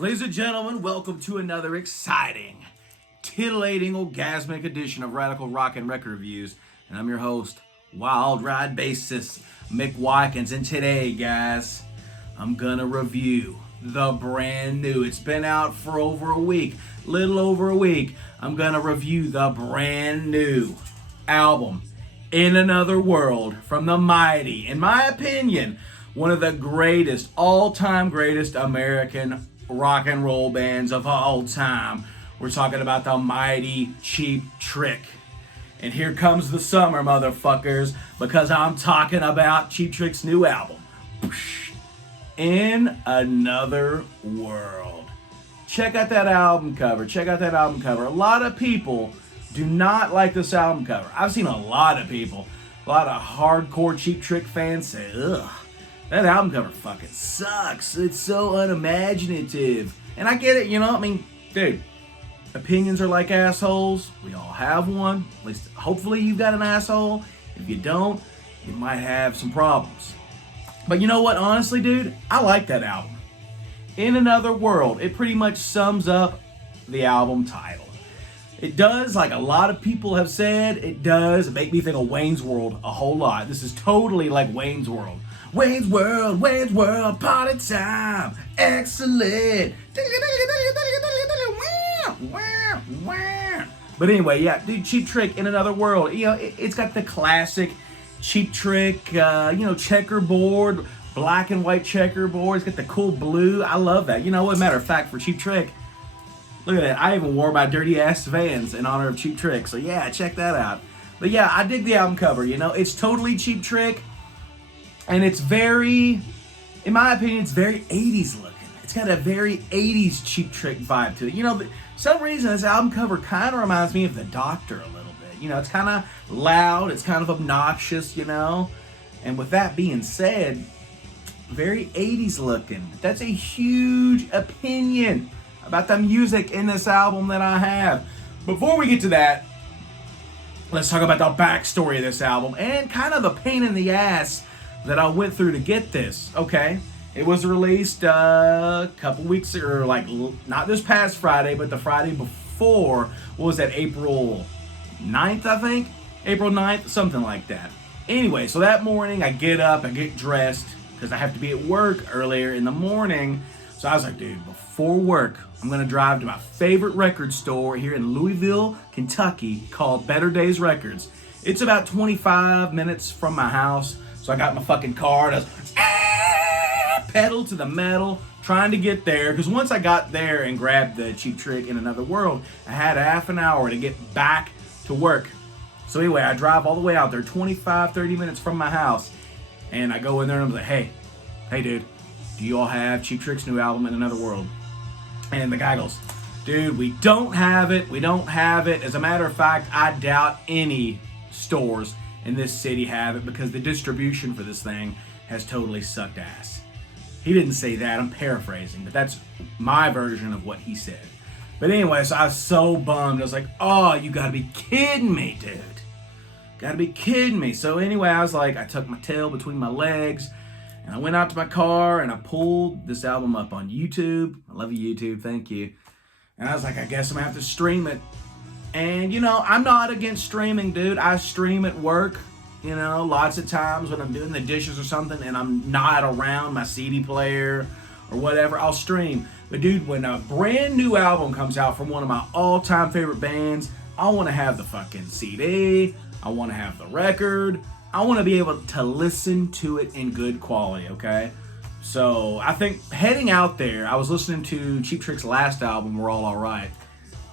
Ladies and gentlemen, welcome to another exciting, titillating, orgasmic edition of Radical Rock and Record Reviews. And I'm your host, Wild Ride Bassist Mick Watkins. And today, guys, I'm gonna review the brand new, it's been out for over a week, little over a week. I'm gonna review the brand new album, In Another World, from the mighty, in my opinion, one of the greatest, all-time greatest American rock and roll bands of all time. We're talking about the mighty Cheap Trick. And here comes the summer, motherfuckers, because I'm talking about Cheap Trick's new album, In Another World. Check out that album cover. A lot of people do not like this album cover. I've seen a lot of people, a lot of hardcore Cheap Trick fans say, ugh, that album cover fucking sucks. It's so unimaginative. And I get it, dude, opinions are like assholes. We all have one. At least, hopefully you've got an asshole. If you don't, you might have some problems. But you know what, honestly, dude, I like that album. In Another World, it pretty much sums up the album title. It does, like a lot of people have said, it does make me think of Wayne's World a whole lot. This is totally like Wayne's World. Wayne's World, party time, excellent. But anyway, yeah, dude, Cheap Trick, In Another World. It's got the classic Cheap Trick, checkerboard, black and white checkerboard. It's got the cool blue. I love that. You know what? Matter of fact, for Cheap Trick, look at that. I even wore my dirty ass Vans in honor of Cheap Trick. So yeah, check that out. But yeah, I dig the album cover. It's totally Cheap Trick. And it's very, in my opinion, it's very 80s looking. It's got a very 80s Cheap Trick vibe to it. For some reason, this album cover kind of reminds me of The Doctor a little bit. It's kind of loud. It's kind of obnoxious, And with that being said, very 80s looking. That's a huge opinion about the music in this album that I have. Before we get to that, let's talk about the backstory of this album and kind of the pain in the ass that I went through to get this. Okay, it was released a couple weeks, or not this past Friday, but the Friday before. What was that, April 9th, I think? April 9th, something like that. Anyway, so that morning I get up, I get dressed, because I have to be at work earlier in the morning. So I was like, dude, before work, I'm going to drive to my favorite record store here in Louisville, Kentucky, called Better Days Records. It's about 25 minutes from my house. So I got my fucking car and I was pedal to the metal, trying to get there. Because once I got there and grabbed the Cheap Trick In Another World, I had half an hour to get back to work. So anyway, I drive all the way out there, 25, 30 minutes from my house. And I go in there and I'm like, hey dude, do you all have Cheap Trick's new album, In Another World? And the guy goes, dude, we don't have it. As a matter of fact, I doubt any stores in this city have it because the distribution for this thing has totally sucked ass. He didn't say that, I'm paraphrasing, but that's my version of what he said. But anyway, so I was so bummed. I was like, oh, you gotta be kidding me, dude. Gotta be kidding me. So anyway, I was like, I tucked my tail between my legs and I went out to my car and I pulled this album up on YouTube. I love you, YouTube, thank you. And I was like, I guess I'm gonna have to stream it. And, I'm not against streaming, dude. I stream at work, lots of times when I'm doing the dishes or something and I'm not around my CD player or whatever, I'll stream. But, dude, when a brand new album comes out from one of my all-time favorite bands, I want to have the fucking CD. I want to have the record. I want to be able to listen to it in good quality, okay? So, I think heading out there, I was listening to Cheap Trick's last album, We're All Alright.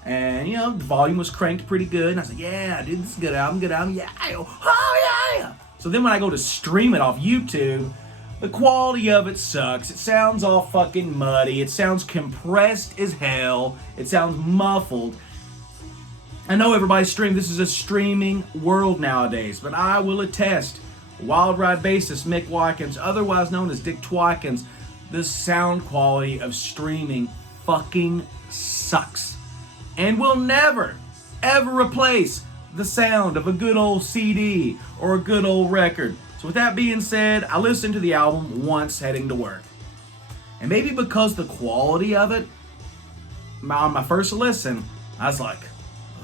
And, the volume was cranked pretty good. And I was like, yeah, dude, this is a good album. Yeah, oh, yeah. So then when I go to stream it off YouTube, the quality of it sucks. It sounds all fucking muddy. It sounds compressed as hell. It sounds muffled. I know everybody's streaming. This is a streaming world nowadays. But I will attest, Wild Ride Bassist Mick Watkins, otherwise known as Dick Twatkins, the sound quality of streaming fucking sucks. And will never, ever replace the sound of a good old CD or a good old record. So with that being said, I listened to the album once heading to work. And maybe because the quality of it on my first listen, I was like,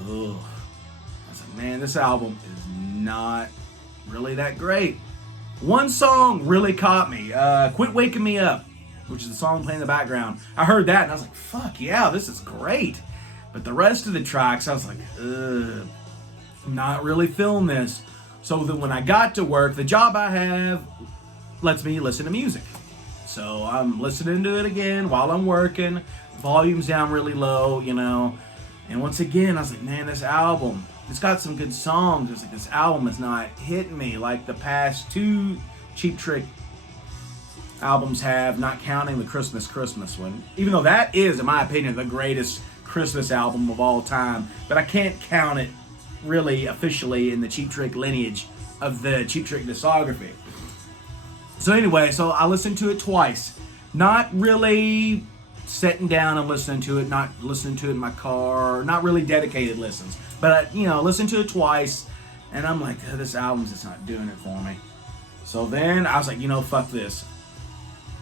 ugh. I was like, man, this album is not really that great. One song really caught me. Quit Waking Me Up, which is the song playing in the background. I heard that and I was like, fuck yeah, this is great. But the rest of the tracks, I was like, ugh, not really feeling this. So then when I got to work, the job I have lets me listen to music. So I'm listening to it again while I'm working. Volume's down really low, you know. And once again, I was like, man, this album, it's got some good songs. It's like this album is not hitting me like the past two Cheap Trick albums have, not counting the Christmas one. Even though that is, in my opinion, the greatest Christmas album of all time. But I can't count it really officially in the Cheap Trick lineage of the Cheap Trick discography. So anyway, so I listened to it twice. Not really sitting down and listening to it, not listening to it in my car, not really dedicated listens. But, listened to it twice, and I'm like, this album's just not doing it for me. So then I was like, fuck this.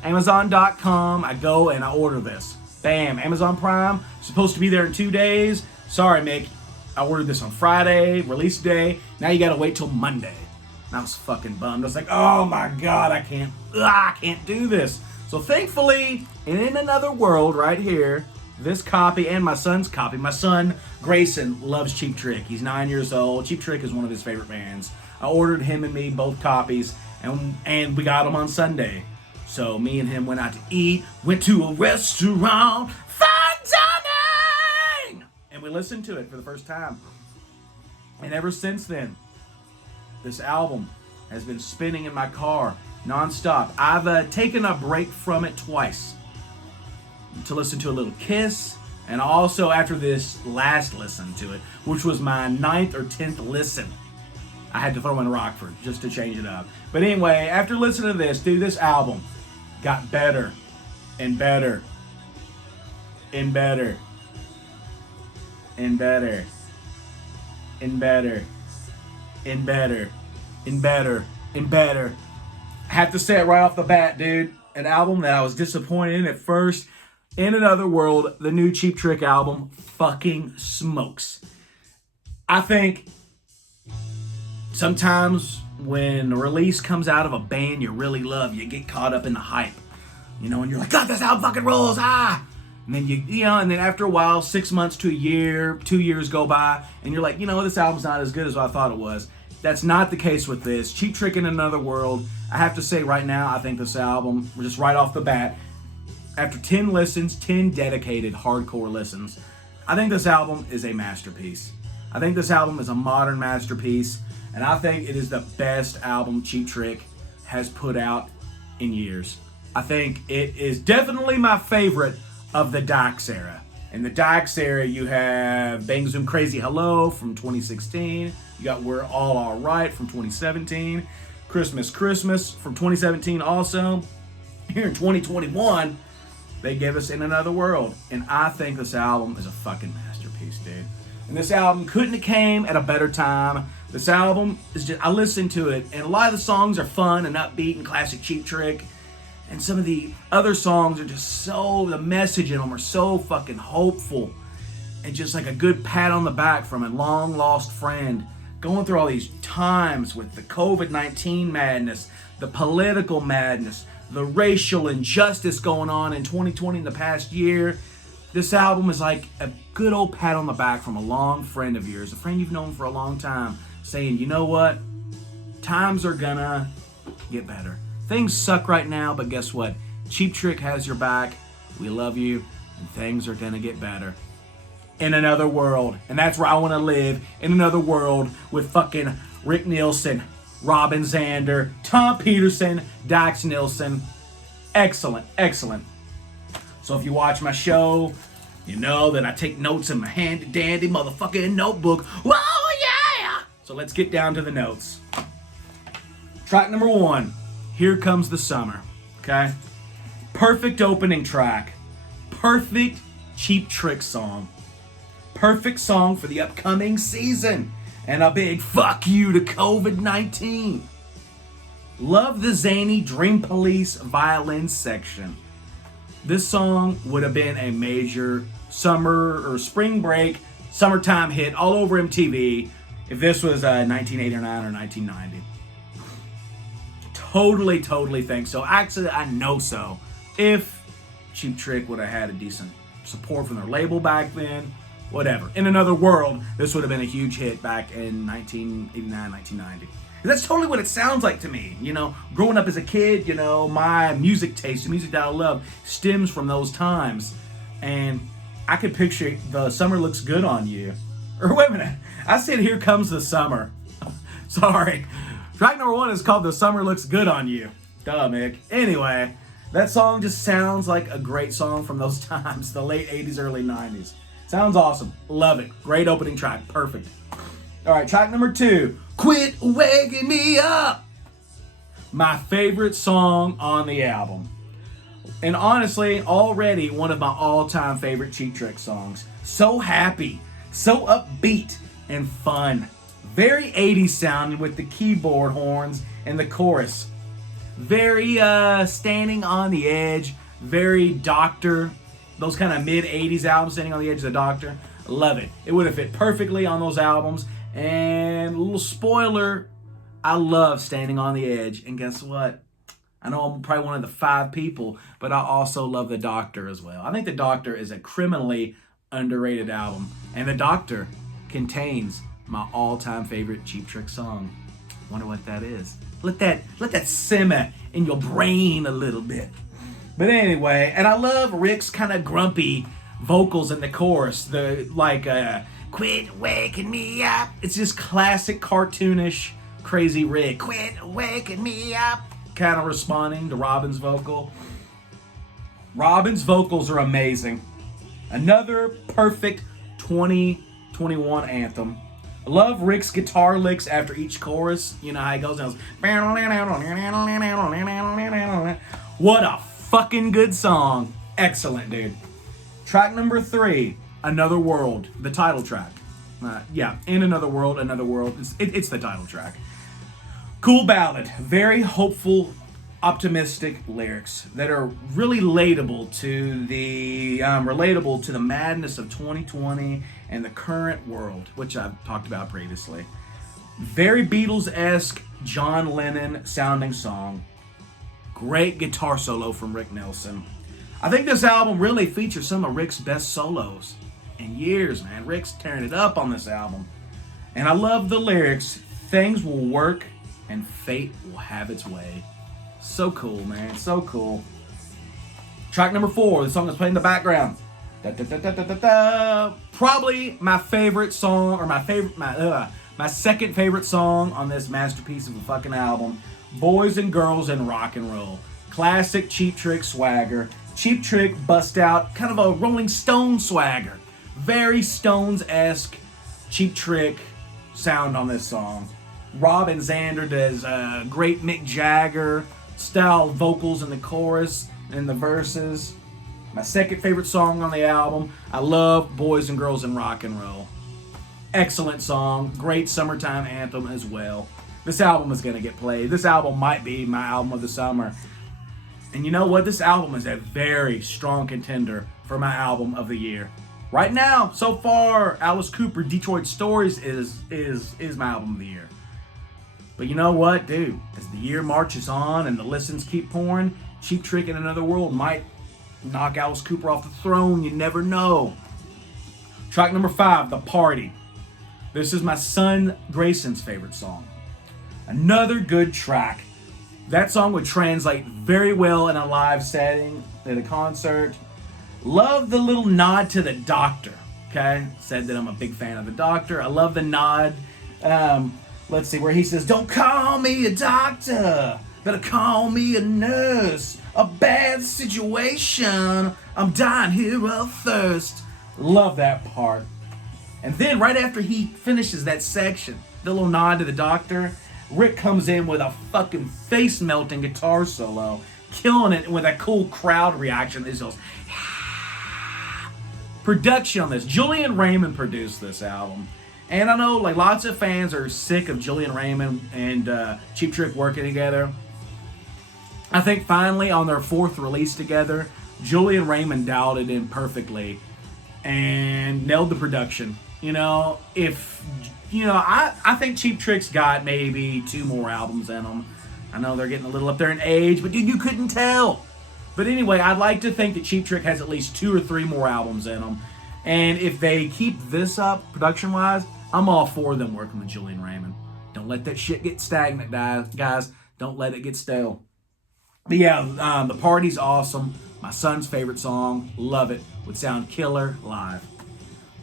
Amazon.com, I go and I order this. Bam, Amazon Prime, supposed to be there in 2 days. Sorry, Mick, I ordered this on Friday, release day. Now you gotta wait till Monday. And I was fucking bummed. I was like, oh my God, I can't do this. So thankfully, in another world right here, this copy and my son's copy. My son, Grayson, loves Cheap Trick. He's 9 years old. Cheap Trick is one of his favorite bands. I ordered him and me both copies, and we got them on Sunday. So me and him went out to eat, went to a restaurant, fine dining! And we listened to it for the first time. And ever since then, this album has been spinning in my car nonstop. I've taken a break from it twice to listen to a little Kiss, and also after this last listen to it, which was my 9th or 10th listen, I had to throw in Rockford just to change it up. But anyway, after listening to this, dude, this album got better and better and better and better and better and better and better and better. I have to say it right off the bat, dude. An album that I was disappointed in at first. In Another World, the new Cheap Trick album, fucking smokes. I think sometimes when a release comes out of a band you really love, you get caught up in the hype. And you're like, God, this album fucking rules, And then and then after a while, 6 months to a year, 2 years go by, and you're like, this album's not as good as I thought it was. That's not the case with this. Cheap Trick in Another World, I have to say right now, I think this album, just right off the bat, after 10 listens, 10 dedicated hardcore listens, I think this album is a masterpiece. I think this album is a modern masterpiece, and I think it is the best album Cheap Trick has put out in years. I think it is definitely my favorite of the Dykes era. In the Dykes era, you have Bang Zoom Crazy Hello from 2016. You got We're All Alright from 2017. Christmas from 2017 also. Here in 2021, they gave us In Another World. And I think this album is a fucking masterpiece, dude. And this album couldn't have came at a better time. This album is just, I listened to it, and a lot of the songs are fun and upbeat and classic Cheap Trick. And some of the other songs are just the message in them are so fucking hopeful. And just like a good pat on the back from a long lost friend. Going through all these times with the COVID-19 madness, the political madness, the racial injustice going on in 2020 in the past year. This album is like a good old pat on the back from a long friend of yours, a friend you've known for a long time, saying, you know what? Times are gonna get better. Things suck right now, but guess what? Cheap Trick has your back. We love you, and things are gonna get better. In Another World, and that's where I want to live, in another world with fucking Rick Nielsen, Robin Zander, Tom Peterson, Dax Nielsen. Excellent. So if you watch my show, you know that I take notes in my handy dandy motherfucking notebook. Whoa, yeah! So let's get down to the notes. Track number 1, Here Comes the Summer, okay? Perfect opening track. Perfect Cheap Trick song. Perfect song for the upcoming season. And a big fuck you to COVID-19. Love the zany Dream Police violin section. This song would have been a major summer or spring break, summertime hit all over MTV if this was 1989 or 1990. Totally think so. Actually, I know so. If Cheap Trick would have had a decent support from their label back then, whatever. In another world, this would have been a huge hit back in 1989, 1990. That's totally what it sounds like to me. You know, growing up as a kid, you know, my music taste, the music that I love, stems from those times. And I could picture the Summer Looks Good on You. Or wait a minute, I said Here Comes the Summer. Sorry. Track number 1 is called The Summer Looks Good on You. Duh, Mick. Anyway, that song just sounds like a great song from those times, the late 80s, early 90s. Sounds awesome. Love it. Great opening track. Perfect. All right, track number 2, Quit Waking Me Up. My favorite song on the album. And honestly, already one of my all-time favorite Cheap Trick songs. So happy, so upbeat, and fun. Very 80s sounding with the keyboard horns and the chorus. Very Standing on the Edge, very Doctor. Those kind of mid-80s albums, Standing on the Edge of the Doctor. Love it. It would have fit perfectly on those albums. And a little spoiler, I love Standing on the Edge. And guess what? I know I'm probably one of the 5 people, but I also love The Doctor as well. I think The Doctor is a criminally underrated album. And The Doctor contains my all-time favorite Cheap Trick song. Wonder what that is. Let that simmer in your brain a little bit. But anyway, and I love Rick's kind of grumpy vocals in the chorus. Quit waking me up. It's just classic cartoonish, crazy Rick. Quit waking me up. Kind of responding to Robin's vocal. Robin's vocals are amazing. Another perfect 2021 anthem. I love Rick's guitar licks after each chorus. You know how he goes and goes. What a fucking good song. Excellent, dude. Track number 3, Another World, the title track. In Another World, it's the title track. Cool ballad, very hopeful, optimistic lyrics that are really relatable to the madness of 2020 and the current world, which I've talked about previously. Very Beatles-esque, John Lennon sounding song. Great guitar solo from Rick Nelson. I think this album really features some of Rick's best solos in years, man. Rick's tearing it up on this album. And I love the lyrics. Things will work and fate will have its way. So cool, man. So cool. Track number 4, the song that's playing in the background. Da, da, da, da, da, da, da. Probably my favorite song, or my second favorite song on this masterpiece of a fucking album. Boys and Girls and Rock and Roll. Classic Cheap Trick swagger. Cheap Trick bust out kind of a Rolling Stone swagger. Very Stones-esque Cheap Trick sound on this song. Robin Zander does great Mick Jagger style vocals in the chorus and the verses. My second favorite song on the album. I love Boys and Girls and Rock and Roll. Excellent song. Great summertime anthem as well. This album is going to get played. This album might be my album of the summer. And you know what? This album is a very strong contender for my album of the year. Right now, so far, Alice Cooper, Detroit Stories is my album of the year. But you know what, dude? As the year marches on and the listens keep pouring, Cheap Trick in Another World might knock Alice Cooper off the throne. You never know. Track number 5, The Party. This is my son Grayson's favorite song. Another good track. That song would translate very well in a live setting at a concert. Love the little nod to The Doctor. Okay? Said that I'm a big fan of The Doctor. I love the nod. Let's see, where he says, "Don't call me a doctor, better call me a nurse. A bad situation, I'm dying here of thirst." Love that part. And then right after he finishes that section, the little nod to The Doctor, Rick comes in with a fucking face-melting guitar solo, killing it with a cool crowd reaction. This goes, production on this. Julian Raymond produced this album. And I know like lots of fans are sick of Julian Raymond and Cheap Trick working together. I think finally on their 4th release together, Julian Raymond dialed it in perfectly and nailed the production. I think Cheap Trick's got maybe 2 more albums in them. I know they're getting a little up there in age, but dude, you couldn't tell. But anyway, I'd like to think that Cheap Trick has at least 2 or 3 more albums in them. And if they keep this up production-wise, I'm all for them working with Julian Raymond. Don't let that shit get stagnant, guys. Don't let it get stale. But yeah, the party's awesome. My son's favorite song. Love it. Would sound killer live.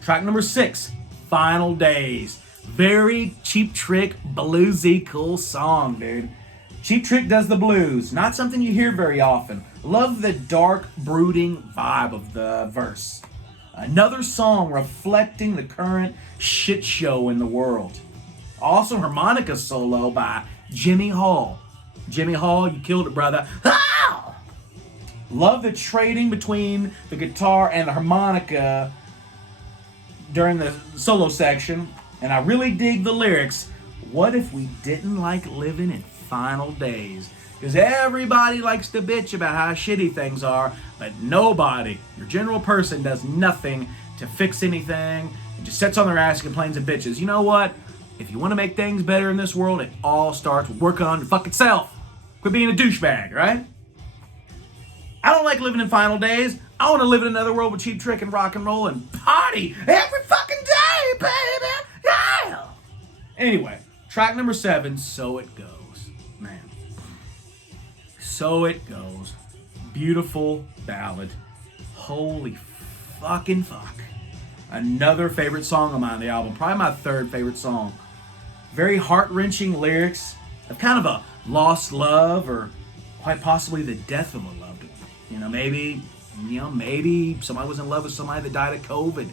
Track number 6, Final Days. Very Cheap Trick, bluesy, cool song, dude. Cheap Trick does the blues. Not something you hear very often. Love the dark, brooding vibe of the verse. Another song reflecting the current shit show in the world. Awesome harmonica solo by Jimmy Hall. Jimmy Hall, you killed it, brother. Ah! Love the trading between the guitar and the harmonica during the solo section. And I really dig the lyrics. What if we didn't like living in final days? Because everybody likes to bitch about how shitty things are, but nobody, your general person, does nothing to fix anything. It just sits on their ass and complains and bitches. You know what? If you want to make things better in this world, it all starts with working on your fucking self. Quit being a douchebag, right? I don't like living in final days. I want to live in another world with Cheap Trick and rock and roll and party every fucking day, baby. Yeah. Anyway, track number 7, So It Goes. Man. So It Goes. Beautiful ballad. Holy fucking fuck. Another favorite song of mine on the album. Probably my 3rd favorite song. Very heart-wrenching lyrics of kind of a lost love or quite possibly the death of a loved one. Maybe somebody was in love with somebody that died of COVID.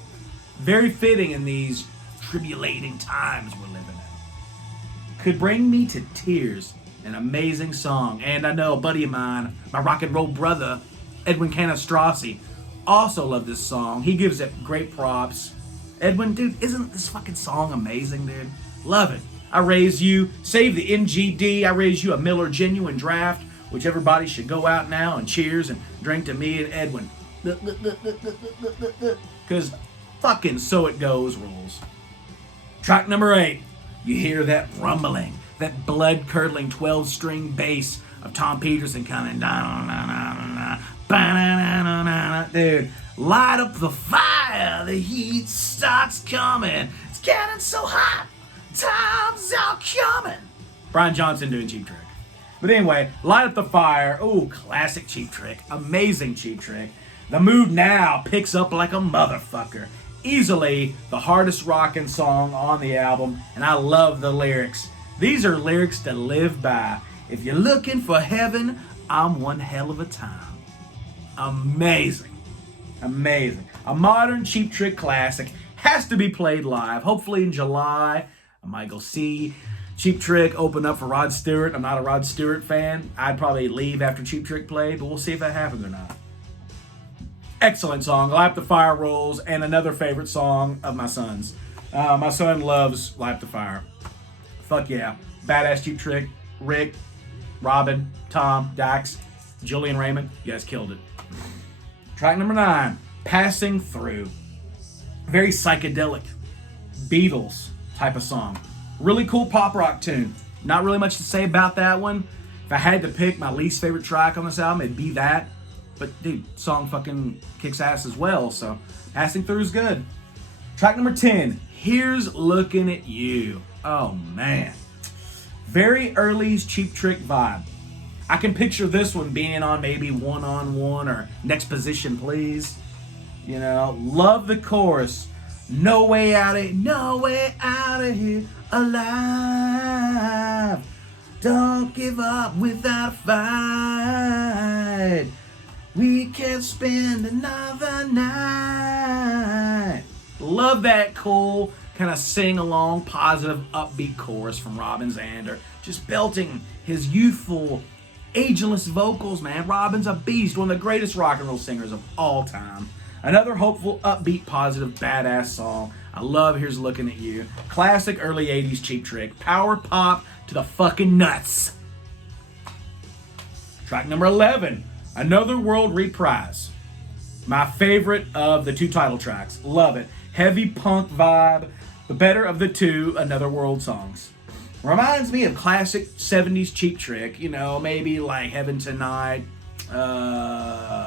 Very fitting in these tribulating times we're living in. Could bring me to tears. An amazing song. And I know a buddy of mine, my rock and roll brother, Edwin Canastrossi, also loved this song. He gives it great props. Edwin, dude, isn't this fucking song amazing, dude? Love it. I raise you, save the MGD, I raise you a Miller Genuine Draft, which everybody should go out now and cheers and drink to me and Edwin. Because fucking So It Goes rules. Track number 8. You hear that rumbling, that blood-curdling 12-string bass of Tom Peterson coming down. Dude, light up the fire, the heat starts coming. It's getting so hot, time's out coming. Brian Johnson doing Cheap Trick. But anyway, light up the fire. Ooh, classic Cheap Trick. Amazing Cheap Trick. The mood now picks up like a motherfucker. Easily the hardest rockin' song on the album, and I love the lyrics. These are lyrics to live by. If you're looking for heaven, I'm one hell of a time. Amazing. Amazing. A modern Cheap Trick classic. Has to be played live. Hopefully in July, I might go see Cheap Trick open up for Rod Stewart. I'm not a Rod Stewart fan. I'd probably leave after Cheap Trick played, but we'll see if that happens or not. Excellent song. Light Up the Fire rolls, and another favorite song of my son's. My son loves Light Up the Fire. Fuck yeah. Badass Cheap Trick. Rick, Robin, Tom, Dax, Julian Raymond. You guys killed it. Track number 9. Passing Through. Very psychedelic. Beatles type of song. Really cool pop rock tune. Not really much to say about that one. If I had to pick my least favorite track on this album, it'd be that. But dude, song fucking kicks ass as well, so Passing Through is good. Track number 10, Here's Looking at You. Oh man. Very early Cheap Trick vibe. I can picture this one being on maybe One on One or Next Position Please. Love the chorus. No way out of here alive. Don't give up without a fight. We can spend another night. Love that cool kind of sing-along, positive, upbeat chorus from Robin Zander. Just belting his youthful, ageless vocals, man. Robin's a beast, one of the greatest rock and roll singers of all time. Another hopeful, upbeat, positive, badass song. I love Here's Looking at You. Classic early 80s Cheap Trick. Power pop to the fucking nuts. Track number 11. Another World Reprise. My favorite of the two title tracks. Love it. Heavy punk vibe. The better of the two Another World songs. Reminds me of classic 70s Cheap Trick. You know, maybe like Heaven Tonight,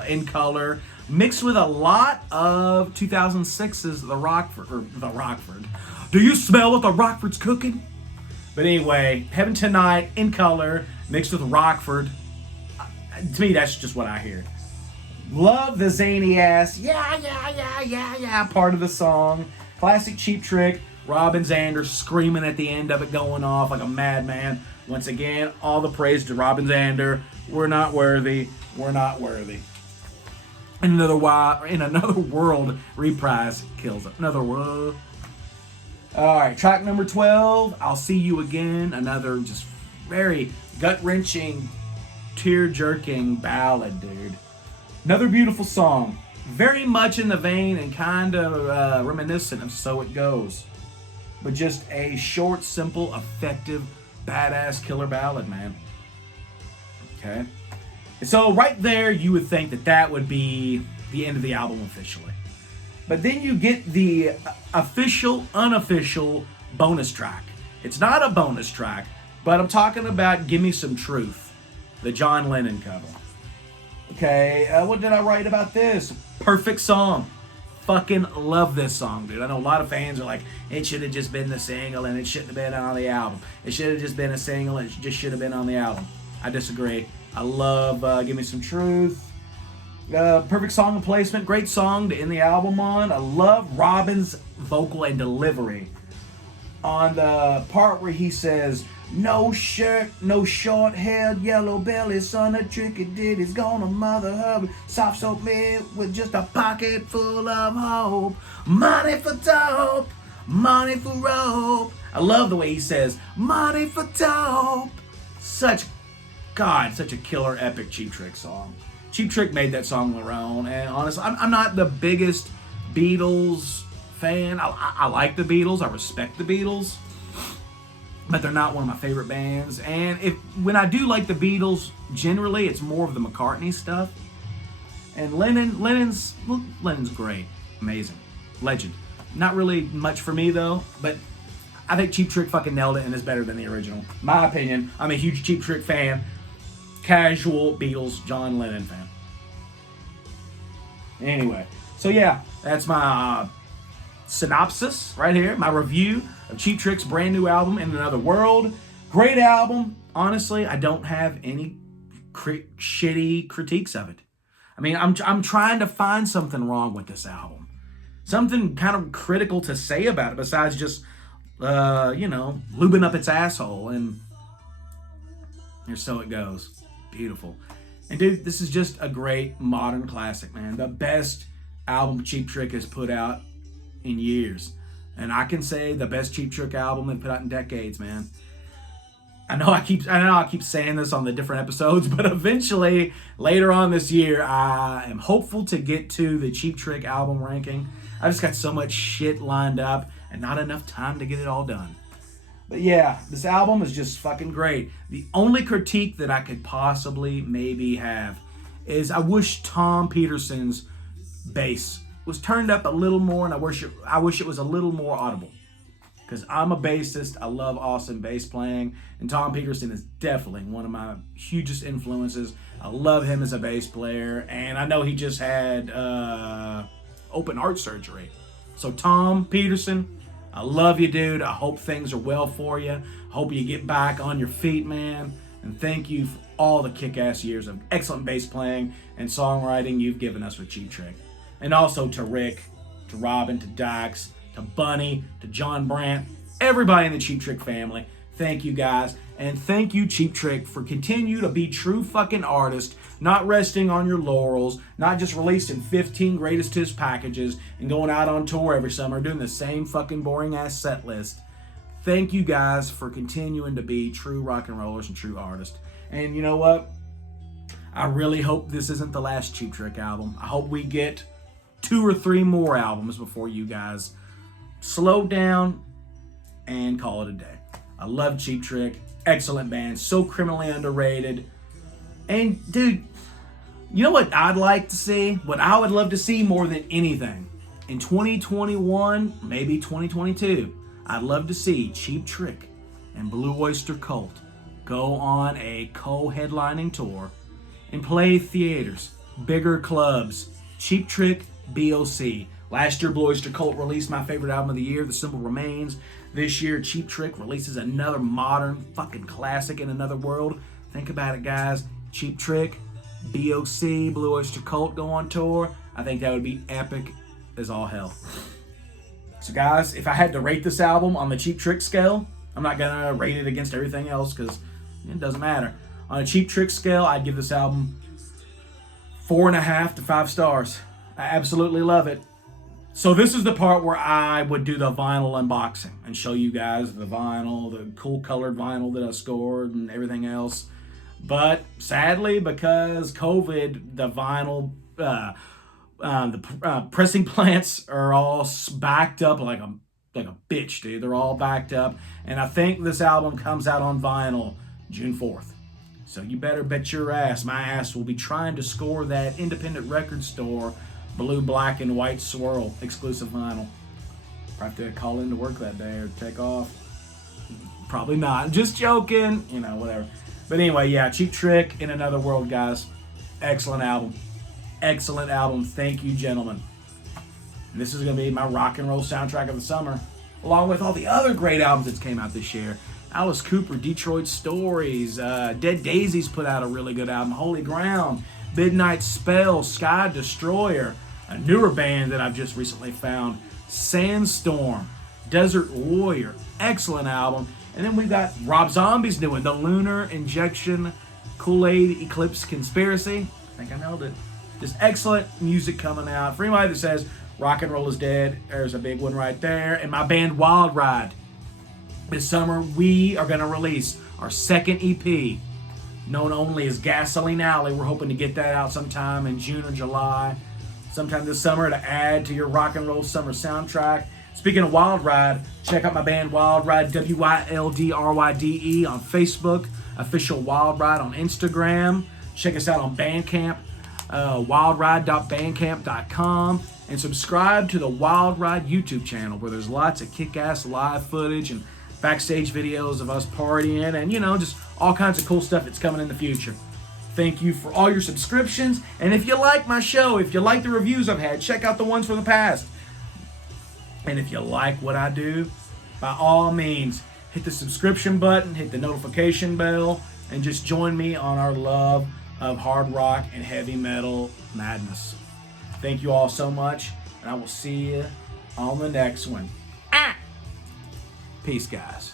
In Color. Mixed with a lot of 2006's The Rockford. Do you smell what the Rockford's cooking? But anyway, Heaven Tonight, In Color, mixed with Rockford. To me, that's just what I hear. Love the zany ass, yeah, part of the song. Classic Cheap Trick. Robin Zander screaming at the end of it, going off like a madman. Once again, all the praise to Robin Zander. We're not worthy. We're not worthy. In another world, reprise kills it. Another world. All right, track number 12. I'll See You Again. Another just very gut-wrenching, tear-jerking ballad, dude. Another beautiful song. Very much in the vein and kind of reminiscent of So It Goes. But just a short, simple, effective, badass killer ballad, man. Okay? So right there, you would think that that would be the end of the album officially. But then you get the official, unofficial bonus track. It's not a bonus track, but I'm talking about Give Me Some Truth, the John Lennon cover. Okay, what did I write about this? Perfect song. Fucking love this song, dude. I know a lot of fans are like, it should have just been the single and it shouldn't have been on the album. It should have just been a single and it just should have been on the album. I disagree. I love Give Me Some Truth. Perfect song and placement. Great song to end the album on. I love Robin's vocal and delivery on the part where he says, no shirt, no short-haired yellow belly, son, a trick it did is gonna mother her. Soft soap me with just a pocket full of hope. Money for dope, money for rope. I love the way he says, money for dope. Such a killer, epic Cheap Trick song. Cheap Trick made that song their own, and honestly, I'm not the biggest Beatles fan. I like the Beatles, I respect the Beatles, but they're not one of my favorite bands. And when I do like the Beatles, generally it's more of the McCartney stuff. And Lennon's great, amazing, legend. Not really much for me though, but I think Cheap Trick fucking nailed it and is better than the original. My opinion. I'm a huge Cheap Trick fan. Casual Beatles John Lennon fan. Anyway, so yeah, that's my synopsis right here, my review of Cheap Trick's brand new album, In Another World. Great album. Honestly, I don't have any shitty critiques of it. I mean, I'm trying to find something wrong with this album. Something kind of critical to say about it besides just, lubing up its asshole. And here's So It Goes. Beautiful. And dude, this is just a great modern classic, man. The best album Cheap Trick has put out in years. And I can say the best Cheap Trick album they've put out in decades, man. I know I keep saying this on the different episodes, but eventually, later on this year, I am hopeful to get to the Cheap Trick album ranking. I just got so much shit lined up and not enough time to get it all done. But yeah, this album is just fucking great. The only critique that I could possibly maybe have is I wish Tom Peterson's bass was turned up a little more, and I wish it was a little more audible. Because I'm a bassist, I love awesome bass playing, and Tom Peterson is definitely one of my hugest influences. I love him as a bass player, and I know he just had open heart surgery. So Tom Peterson, I love you, dude. I hope things are well for you. Hope you get back on your feet, man. And thank you for all the kick-ass years of excellent bass playing and songwriting you've given us with Cheap Trick. And also to Rick, to Robin, to Dax, to Bunny, to John Brandt, everybody in the Cheap Trick family. Thank you guys. And thank you, Cheap Trick, for continue to be true fucking artists, not resting on your laurels, not just releasing 15 greatest hits packages and going out on tour every summer doing the same fucking boring ass set list. Thank you guys for continuing to be true rock and rollers and true artists. And you know what? I really hope this isn't the last Cheap Trick album. I hope we get 2 or 3 more albums before you guys slow down and call it a day. I love Cheap Trick. Excellent band. So criminally underrated. And dude, You know what I'd like to see? What I would love to see more than anything? In 2021, maybe 2022, I'd love to see Cheap Trick and Blue Oyster Cult go on a co-headlining tour and play theaters, bigger clubs. Cheap Trick, BOC. Last year, Blue Oyster Cult released my favorite album of the year, The Simple Remains. This year, Cheap Trick releases another modern fucking classic in another world. Think about it, guys. Cheap Trick, BOC, Blue Oyster Cult go on tour. I think that would be epic as all hell. So guys, if I had to rate this album on the Cheap Trick scale, I'm not gonna rate it against everything else because it doesn't matter. On a Cheap Trick scale, I'd give this album 4.5 to 5 stars. I absolutely love it. So this is the part where I would do the vinyl unboxing and show you guys the vinyl, the cool colored vinyl that I scored and everything else. But sadly, because COVID, the vinyl, the pressing plants are all backed up like a bitch, dude. They're all backed up. And I think this album comes out on vinyl June 4th. So you better bet your ass, my ass will be trying to score that independent record store blue, black, and white swirl exclusive vinyl. Probably have to call in to work that day or take off. Probably not. Just joking. You know, whatever. But anyway, yeah, Cheap Trick in Another World, guys. Excellent album. Excellent album. Thank you, gentlemen. And this is going to be my rock and roll soundtrack of the summer, along with all the other great albums that came out this year. Alice Cooper, Detroit Stories, Dead Daisies put out a really good album, Holy Ground, Midnight Spell, Sky Destroyer, a newer band that I've just recently found, Sandstorm, Desert Warrior, excellent album. And then we've got Rob Zombie's new one, The Lunar Injection, Kool-Aid Eclipse Conspiracy. I think I nailed it. Just excellent music coming out. For anybody that says rock and roll is dead, there's a big one right there. And my band Wild Ride. This summer, we are going to release our second EP, known only as Gasoline Alley. We're hoping to get that out sometime in June or July, sometime this summer, to add to your rock and roll summer soundtrack. Speaking of Wild Ride, check out my band Wild Ride, WYLDRYDE on Facebook, official Wild Ride on Instagram. Check us out on Bandcamp, wildride.bandcamp.com, and subscribe to the Wild Ride YouTube channel where there's lots of kick-ass live footage and backstage videos of us partying and, you know, just all kinds of cool stuff that's coming in the future. Thank you for all your subscriptions. And if you like my show, if you like the reviews I've had, check out the ones from the past. And if you like what I do, by all means, hit the subscription button, hit the notification bell, and just join me on our love of hard rock and heavy metal madness. Thank you all so much, and I will see you on the next one. Peace, guys.